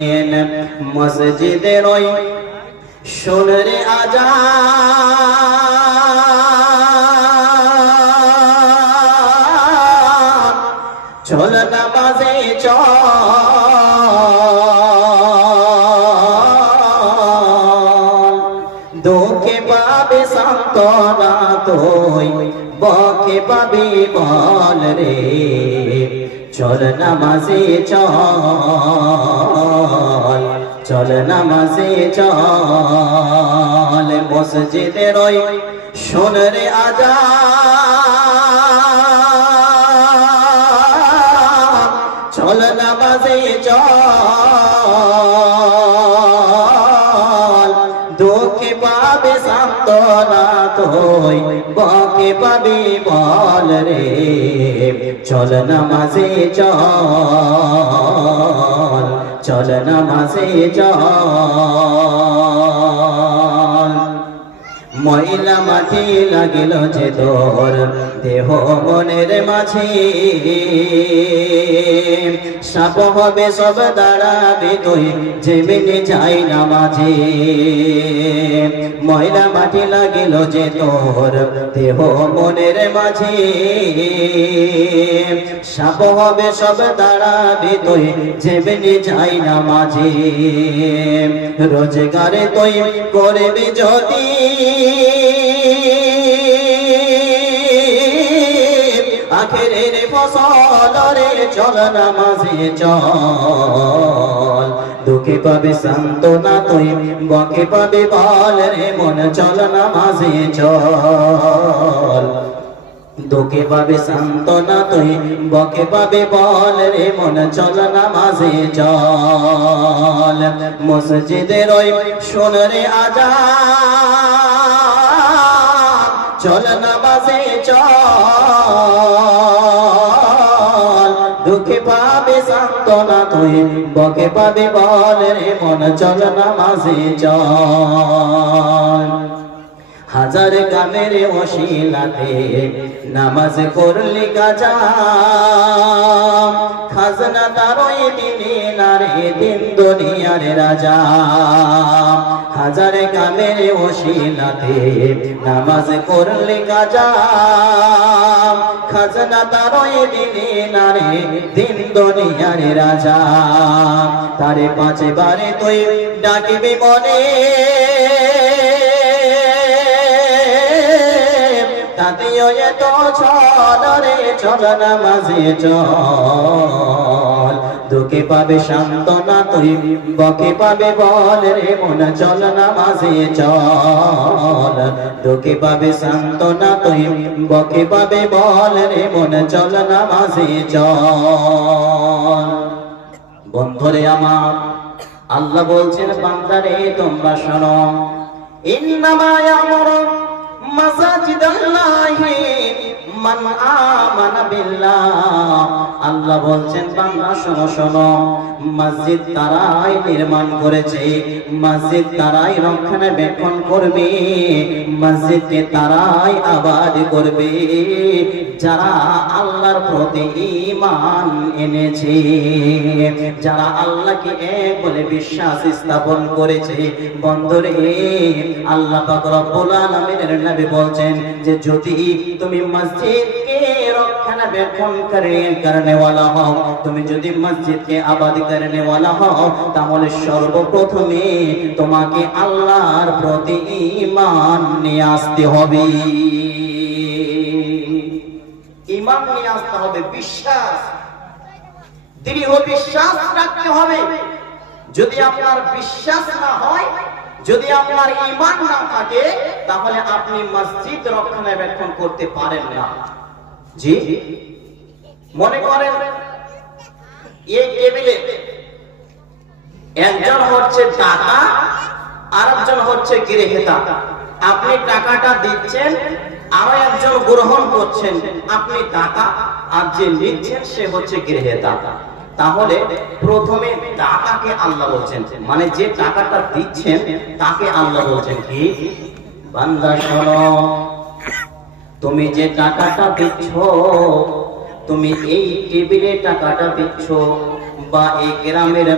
মসজিদের ওই শোনের আজান, চল নামাজে চল, দুঃখে পাবে সান্ত্বনা তুই, বকে পাবি বল রে, চল নামাজে চল, চল নামাজে চল, মসজিদের ওই শোনের আজান, চল নামাজে চল, দুঃখে পাবে সান্ত্বনা তুই, বকে পাবি বল রে, চল নামাজে চল, চল নামাজে চল। ময়লা মাটি লাগিল যে তোর দেহ মনের মাঝে, সাপ হবে সব দাঁড়াবে তুই যেমনি যাই না মাঝে। ময়লা মাটি লাগিল যে তোর দেহ মনের মাঝে, সাপ হবে সব দাঁড়াবে তুই যেমনি যাই না মাঝে। রোজগারে তুই করবি যদি আখেরের ফসল রে, চল নামাজে চল, দুঃখে পাবে সান্ত্বনা তুই, বকে পাবে বল রে মন, চল নামাজে চল, দুঃখে পাবে সান্ত্বনা তুই, বকে পাবে বল রে মন, চল নামাজে চল। মসজিদের ওই শোনরে আজান, চল নামাজে চল, দুঃখে পাবে সান্ত্বনা তুই, বকে পাবে বল রে মন, চল নামাজে চল। হাজার কামের ওসিলাতে নামাজ করলি কাজা, খাজনা তারই দিনে নারে দিন দুনিয়ার রাজা। হাজার কামের ওসিলাতে নামাজ করলি কাজা, খাজনা তারই দিনে নারে দিন দুনিয়ার রাজা। তারে পাঁচবারে তুই ডাকিবি মনে, তাতেও এত চল রে, চল নামাজে চল, দুঃখে পাবে সান্ত্বনা তুই, বকে পাবে বল রে মন, চল নামাজে চল, দুঃখে পাবে সান্ত্বনা তুই, বকে পাবে বল রে মন, চল নামাজে চল। বন্ধুরে আমার, আল্লাহ বলছেন বান্দারে তোমরা শোনো, ইন্নামা ইয়ামুরু মাসাজিদাল্লাহি মান আমানা বিল্লাহ। আল্লাহ বলছেন বান্দা শোনো শোনো, মসজিদ তারাই নির্মাণ করেছে, মসজিদ তারাই রক্ষণাবেক্ষণ করবে, মসজিদকে তারাই আবাদ করবে যারা আল্লাহর প্রতি ঈমান এনেছে, যারা আল্লাহকে এক বলে বিশ্বাস স্থাপন করেছে। বন্ধুরে, আল্লাহ পাক রব্বুল আলামিনের নবী বলছেন যে যদি তুমি মসজিদকে রক্ষণাবেক্ষণ করনে ওয়ালা হও, তুমি যদি মসজিদকে আবাদ করনে ওয়ালা হও, তাহলে সর্বপ্রথমে তোমাকে আল্লাহর প্রতি ঈমান নিয়ে আসতে হবে, ঈমান নিয়ে আসতে হবে, বিশ্বাস, দৃঢ় বিশ্বাস রাখতে হবে। যদি আপনার বিশ্বাস না হয়, যদি আপনার ঈমান না থাকে, তাহলে আপনি মসজিদ রক্ষণাবেক্ষণ করতে পারেন না। জি, মনে করেন এই টেবিলে একজন হচ্ছে দাতা আর একজন হচ্ছে গৃহীতা। আপনি টাকাটা দিচ্ছেন, আরো একজন গ্রহণ করছেন, আপনি দাতা আর যে নিচ্ছেন সে হচ্ছে গৃহীতা। তাহলে প্রথমে দাতাকে আল্লাহ বলছেন, মানে যে টাকাটা দিচ্ছেন তাকে আল্লাহ বলছেন কি, বান্দা শোনো, তুমি যে টাকাটা দিচ্ছ, তুমি এই টেবিলে টাকাটা দিচ্ছ বা এই গ্রামের